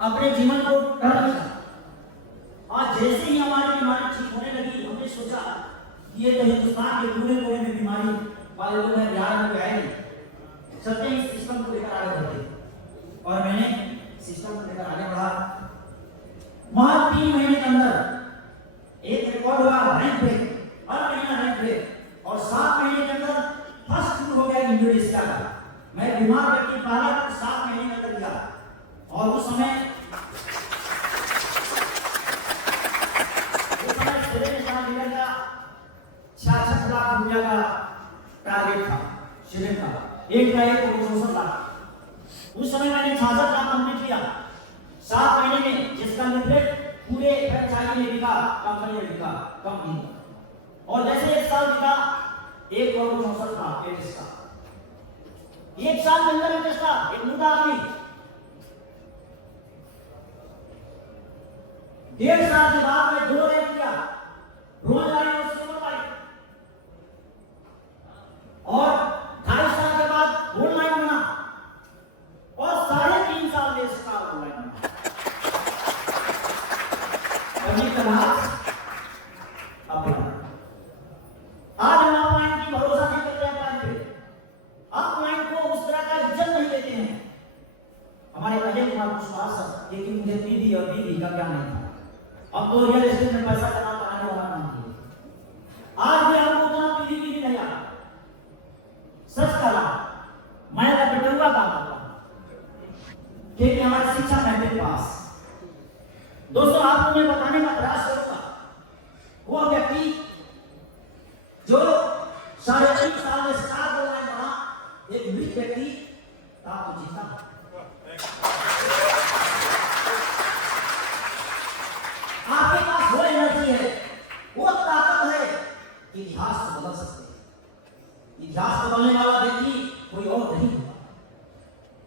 अपने जीवन को टर्न किया। आज जैसे ही हमारी बीमारी ठीक होने लगी, हमने सोचा ये तो हिंदुस्तान के पूरे कोने में बीमारी वाले लोग हैं, बिहार में गए नहीं, चलते ही सिस्टम को लेकर आगे बढ़ते। और मैंने सिस्टम को लेकर आगे बढ़ा। वहां 3 महीने के अंदर एक रिकॉर्ड हुआ रैंक पे, हर महीना रैंक पे, और 7 महीने के अंदर फर्स्ट हो गया इंडोनेशिया का। मैं बीमार व्यक्ति पहला 7 महीने में कर दिया। और उस समय का 66 लाख रुपया का टारगेट था शिविर का, एक का 64 लाख। उस समय मैंने 66 लाख कंप्लीट किया 7 महीने में, जिसका निर्देश पूरे फ्रेंचाइजी ने बिका, कंपनी ने बिका, कंपनी। और जैसे 1 साल बिका 1,64 लाख पेरिस का, 1 साल के अंदर इंटरेस्ट था। एक मुद्दा आदमी 1.5 साल के बाद में 2 रैंक किया, रोजगारी और सिल्वर, और 2.5 साल के बाद गोल्ड लाइन बना, और 3.5 साल में स्टार गोल्ड लाइन बना। आज हम ऑनलाइन की भरोसा नहीं करते हैं, ऑफलाइन को उस तरह का इज्जत नहीं देते हैं। हमारे अजय कुमार विश्वास है, लेकिन मुझे दीदी और दीदी का क्या नहीं था। अब तो रियल एस्टेट में पैसा जमा कराने वाला नहीं है। आज भी हमको उतना पीढ़ी भी नहीं आया। सच कहा, मैं तो बेटुआ काम करता हूं, क्योंकि हमारी शिक्षा मेरे पास। दोस्तों, आपको मैं बताने का प्रयास करूंगा, वो व्यक्ति जो 3.5 साल में स्टार गोल्ड लाइन बना, एक मृत व्यक्ति आपको जीता। आपके पास वो एनर्जी है, वो ताकत है, इतिहास को बदल सकते हैं। इतिहास बदलने वाला व्यक्ति कोई और नहीं होगा।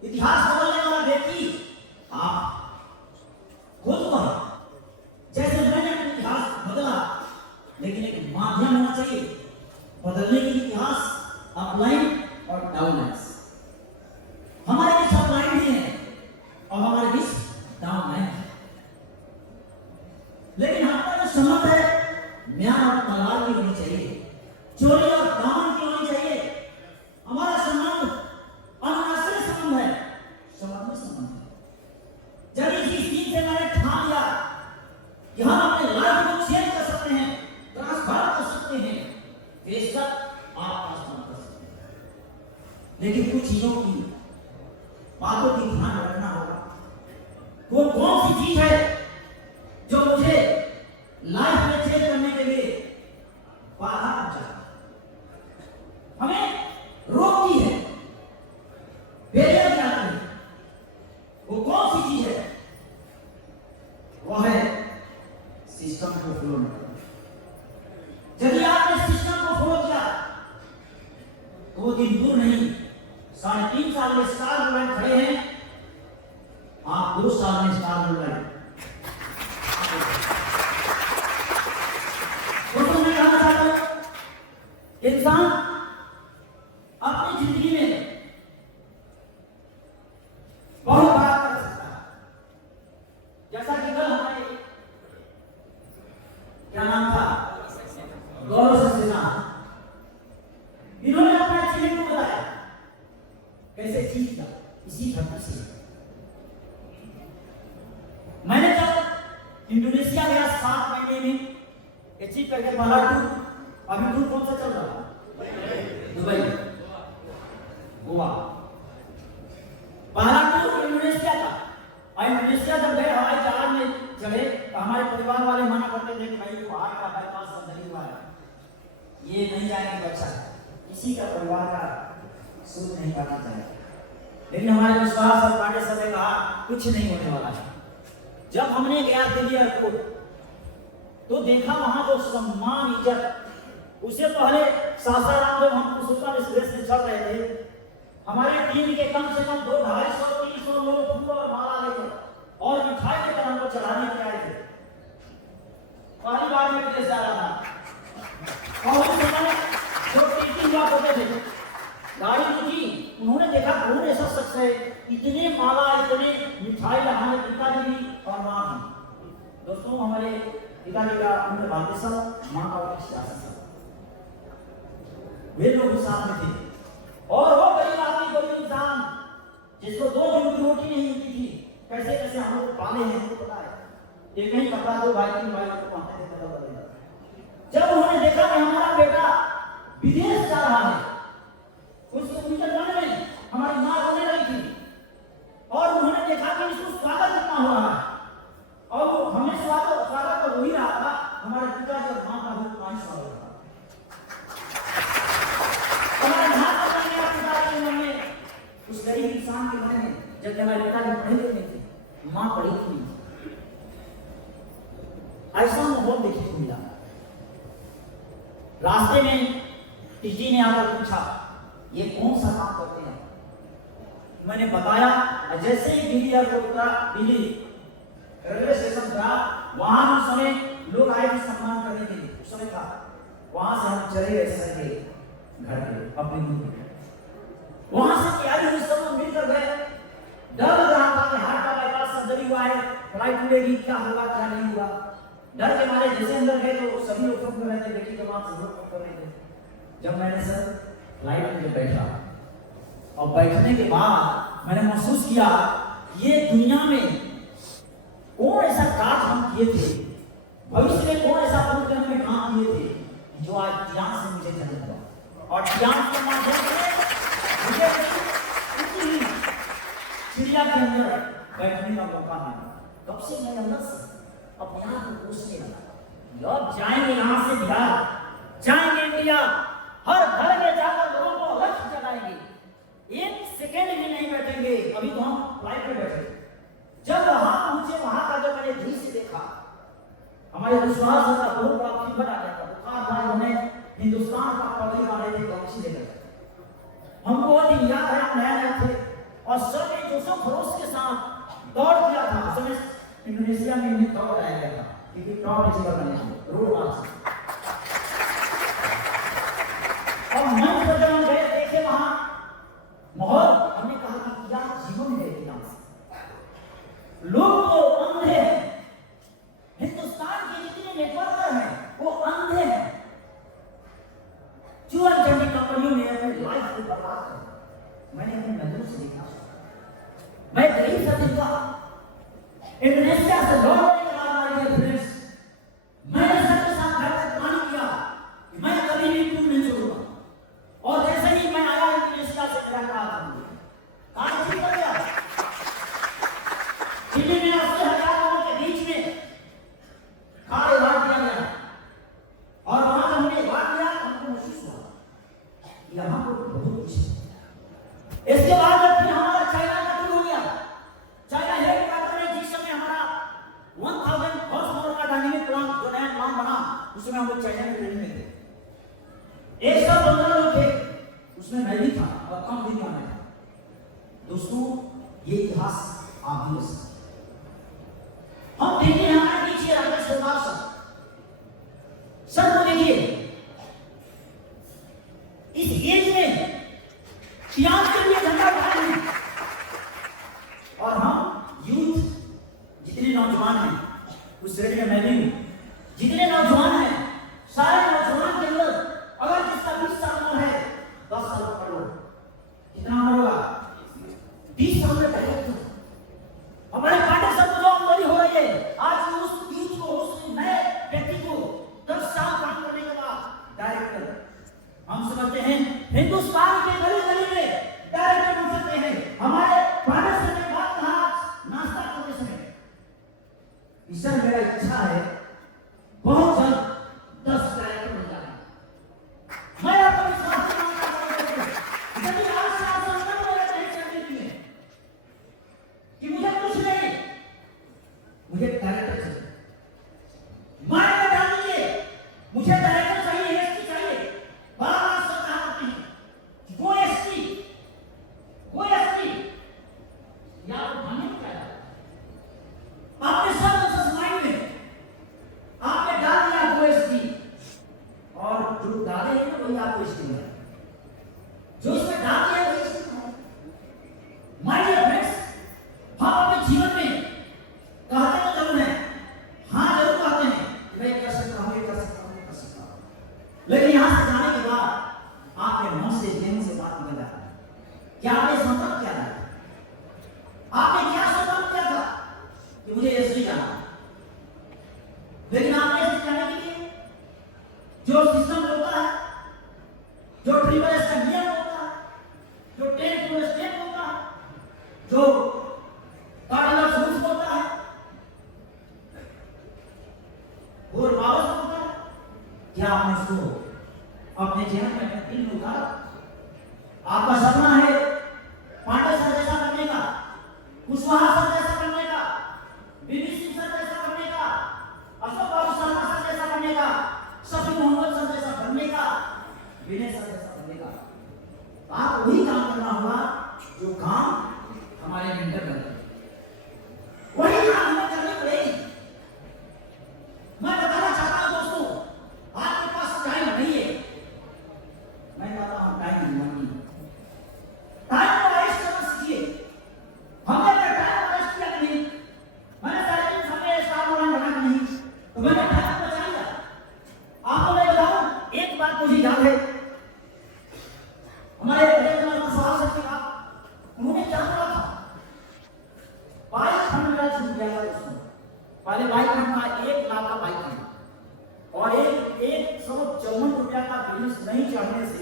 इतिहास बदलने वाला व्यक्ति आप खुद को है। जैसे मैंने इतिहास बदला, लेकिन एक माध्यम होना चाहिए बदलने की। इतिहास अपलाइन और डाउनलाइन, हमारे बीच अपलाइन भी है और हमारे बीच डाउनलाइन है। लेकिन हमारा जो संबंध है, न्याय और तलाक की होनी चाहिए, चोरी और दामन की होनी चाहिए। हमारा संबंध अनाश्रय संबंध है, संबंध संबंध है। जब इस चीज से मैंने ठान लिया कि हम अपने लाइफ को चेंज कर सकते हैं, ट्रांसफॉर्म कर सकते हैं, बेशक आप ट्रांसफॉर्म कर सकते हैं, लेकिन कुछ चीजों की बातों की ध्यान रखना होगा। वो कौन सी चीज है जो मुझे लाइफ में चेंज करने के लिए बाधा पहुंचाती है, हमें रोकती है, बैरियर बनाती है? वो कौन सी चीज है? वो है सिस्टम को फॉलो करना। यदि आपने सिस्टम को फॉलो किया तो वो दिन दूर नहीं, 3.5 साल में स्टार गोल्ड लाइन खड़े हैं, आप 2 साल में स्टार गोल्ड लाइन। इंसान अपनी जिंदगी में बहुत बड़ा कर सकता है। जैसा कि कल हमारे क्या नाम था, गौरव सिन्हा, इन्होंने अपना अचीवमेंट को बताया कैसे चीज किया इसी धरती से। मैंने जब इंडोनेशिया गया 7 महीने में अचीव करके पहला टूर, अभी टूर कौन सा चल रहा है? दुबई, गोवा। पहला टूर इंडोनेशिया का, और इंडोनेशिया जब गए हवाई जहाज में चढ़े तो हमारे परिवार वाले मना करते थे कि भाई पहाड़ का बाईपास सर्जरी हुआ है, ये नहीं जाएंगे, बच्चा किसी का परिवार का सूट नहीं करना चाहिए। लेकिन हमारे विश्वास और पांडे सर ने कहा कुछ नहीं होने वाला है। जब हमने गया दिल्ली एयरपोर्ट तो देखा वहां जो सम्मान इज्जत, उससे पहले सासाराम जब हम सुल्तान एक्सप्रेस में चल रहे थे, हमारे टीम के कम से कम 200-250-300 लोग फूल और माला लेकर और मिठाई के तरह को चढ़ाने के आए थे। पहली बार में विदेश जा रहा था और उस समय जो टीचिंग हुआ करते थे, गाड़ी रुकी, उन्होंने देखा कौन ऐसा शख्स है, इतने माला इतने मिठाई हमारे पिताजी हमारे पिताजी का उम्र 32 साल, माँ का उम्र 86 साल। वे लोग साथ में थे। और वो गरीब आदमी, गरीब इंसान जिसको 2 दिन की रोटी नहीं मिलती थी, कैसे कैसे हम लोग पाले हैं हमको पता है। एक ही कपड़ा 2 भाई 3 भाई को पहनते थे, मतलब बदल। जब उन्होंने देखा कि हमारा बेटा विदेश जा रहा है, उसके उनके मन में हमारी माँ रोने लगी थी, और उन्होंने देखा कि इसको स्वागत करना हो रहा है, और हमें स्वागत तो हो ही रहा था, हमारे पिता और माँ का भी पानी स्वागत था। हमारे माँ का पिता के मन में, उस गरीब इंसान के मन में, जब हमारे पिता जी पढ़े लिखे थे, माँ पढ़ी थी, ऐसा माहौल देखने को मिला। रास्ते में टीजी ने आकर पूछा, ये कौन सा काम करते हैं? मैंने बताया। जैसे ही दिल्ली एयरपोर्ट उतरा, दिल्ली रेलवे स्टेशन था, वहां उस समय लोग आए थे सम्मान करने के लिए। उस समय था, वहां से हम चले गए सर के घर पे, अपने दूर। वहां से तैयारी हुई, सब लोग मिलकर गए। डर लग रहा था कि हार्ट का बाईपास सर्जरी हुआ है, फ्लाइट उड़ेगी, क्या होगा क्या नहीं हुआ। डर के मारे जैसे अंदर गए तो सभी लोग फोन कर रहे थे, बेटी के बाद से लोग फोन कर रहे थे। जब मैंने सर फ्लाइट में बैठा और बैठने के बाद मैंने महसूस किया ये दुनिया में कौन ऐसा काज हम किए थे, भविष्य में कौन ऐसा पुण्य में काम किए थे, जो आज ज्ञान से मुझे जन्म हुआ। और ज्ञान के माध्यम से मुझे इतनी चिड़िया के अंदर बैठने का मौका मिला। कब से मैं अंदर से अपने आप को पूछने लगा, अब जाएंगे यहाँ से बिहार, जाएंगे इंडिया, हर घर में जाकर लोगों को लक्ष्य जगाएंगे, 1 सेकेंड भी नहीं बैठेंगे। अभी तो हम फ्लाइट पे बैठे, जब वहां पहुंचे, वहां का जब मैंने दृश्य देखा, हमारे विश्वास का बहुत बड़ा फीवर आ गया था। बुखार था, उन्हें हिंदुस्तान का पगड़ी बांधे थे, गमछी लेकर। हमको वो दिन याद है, हम नया नया थे और सब एक जोशो खरोश के साथ दौड़ किया था। उस समय इंडोनेशिया में इन्हें दौड़ आया गया था, क्योंकि टॉप रिसीवर बने थे रोड मार्च। और मंच पर जब हम गए, देखे वहां माहौल, हमने कहा कि क्या जीवन है इतिहास। लोग तो अंधे हैं, हिंदुस्तान के जितने नेटवर्कर हैं वो अंधे हैं। चुअर चंडी कंपनियों ने अपनी लाइफ को बर्बाद कर, मैंने अपने नजरों से देखा। मैं गरीब सा दिन का इंडोनेशिया से लौटने के बाद मेरे फ्रेंड्स, मैंने सबके साथ बैठकर प्लान किया कि मैं कभी भी टूर नहीं छोड़ूंगा। और जैसे ही मैं आया इंडोनेशिया से, मेरा काम ठीक कर गया। दिल्ली में 80,000 लोगों के बीच में खाड़े बांट दिया गया, और वहां जब हमने बांट दिया, हमको महसूस हुआ यहाँ पर बहुत कुछ है। इसके बाद जब फिर हमारा चाइना का टूर हो गया, चाइना हेडक्वार्टर में जिस समय हमारा 1000 हॉर्स पावर का डायनेमिक प्लांट जो नया प्लांट बना, उसमें हम लोग चाइना में ट्रेनिंग में थे। 115 लोग थे, उसमें मैं भी था और कम दिन में था। दोस्तों, ये इतिहास आप भी हो। हम देखिए हमारे पीछे राकेश सरकार सर को देखिए, इस एज में तिरंगे के लिए झंडा उठाए हैं। और हम यूथ जितने नौजवान हैं, उस श्रेणी में मैं भी हूं, जितने नौजवान हैं, सारे नौजवान के अंदर अगर जिसका 20 साल उम्र है, 10 साल का पढ़ो, कितना उम्र होगा? 20 साल में पढ़ो। हमारे पार्टी सब जो अमली हो रही है, आज उस यूथ को, उस नए व्यक्ति को 10 साल काम करने के बाद डायरेक्टर, हम समझते हैं हिंदुस्तान के गली गली में डायरेक्टर बन सकते हैं। हमारे पार्टी से के बाद नाश्ता करते समय, सर मेरा इच्छा है बहुत जल्द 10 डायरेक्टर बन जाए। मैं आपको विश्वास से मानता हूं, यदि आज से आप संकल्प लेते हैं चलने में कि मुझे कुछ नहीं, मुझे डायरेक्टर चाहिए, माइंड में डाल दीजिए, मुझे डायरेक्टर चाहिए, एसटी चाहिए। बार-बार सब कहते हैं वो एसटी, वो एसटी, या वो भाने क्या है? आपने सब माइंड में आपने डाल दिया वो एसटी, और जो डाले हैं ना वही आपको एसटी है, जो इसमें डाल दिया वही एसटी है। माय डियर फ्रेंड्स, हम अपने जीवन में कहते तो जरूर है चेहरे में दिल में उतारा। आपका सपना है पांडे सर जैसा बनने का, कुशवाहा सर जैसा बनने का, बीबी सिंह सर जैसा बनने का, अशोक बाबू शर्मा सर जैसा बनने का, शफी मोहम्मद सर जैसा बनने का, विनय सर जैसा बनने का। आप वही काम करना होगा जो काम हमारे मेंटर करते हैं, वही काम हमें करनी पड़ेगी। मैं बताना चाहता हूं दोस्तों, आपके पास टाइम नहीं है, मैं कहता हूं टाइम नहीं, टाइम को वेस्ट करना सीखिए। हमने अपना टाइम वेस्ट किया नहीं, मैंने सारे दिन समय स्टाफ ऑनलाइन बना नहीं, तो मैंने टाइम बचा लिया। आपको मैं बताऊं, एक बात मुझे याद है, हमारे कुशवाहा सर के बाद उन्होंने क्या बोला था, बाइक फंड मेरा छूट गया था उसमें। पहले बाइक फंड था 1 लाख का बाइक फंड, और 154 रुपया का बिजनेस नहीं चढ़ने से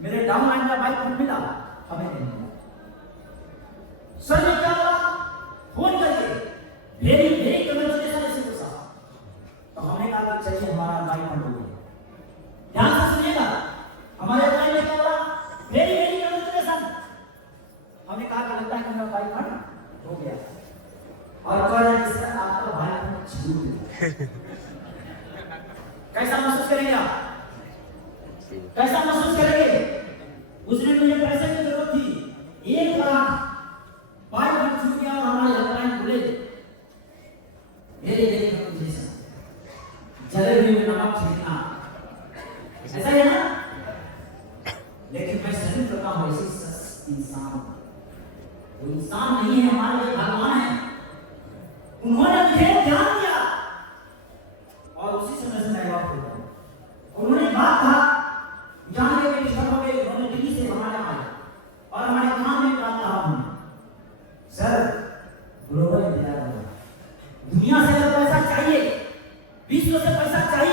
मेरे डाउन लाइन का बाइक फंड मिला, हमें नहीं मिला। सर ने क्या बोला, फोन करके वेरी वेरी कमेंटेशन ऐसे बोला, तो हमने कहा कि चलिए हमारा बाइक फंड हो गया। ध्यान से सुनिएगा, हमारे टाइम में क्या बोला, वेरी वेरी कमेंटेशन। हमने कहा कि लगता है कि मेरा बाइक फंड हो गया, और कह रहे हैं सर आपका बाइक फंड छूट गया। कैसा महसूस करेंगे आप, कैसा महसूस करेंगे? उसने मुझे पैसे की जरूरत थी 1 लाख, बाइक फंड छूट गया और हमारे हेल्पलाइन खुले। मेरे देश में कुछ ऐसा जलेबी में नमक छिड़कना, ऐसा है ना? लेकिन मैं सैल्यूट करता हूं ऐसे इंसान, वो इंसान नहीं है, हमारे लिए भगवान है। उन्होंने मुझे ज्ञान दिया और उसी समय से मैं बात करता हूं। उन्होंने बात कहा, जान के मेरे शब्द हो गए, उन्होंने दिल्ली से हमारे आए और हमारे काम में बात कहा उन्होंने, सर ग्लोबल इंडिया दुनिया से अगर पैसा चाहिए, विश्व से पैसा चाहिए,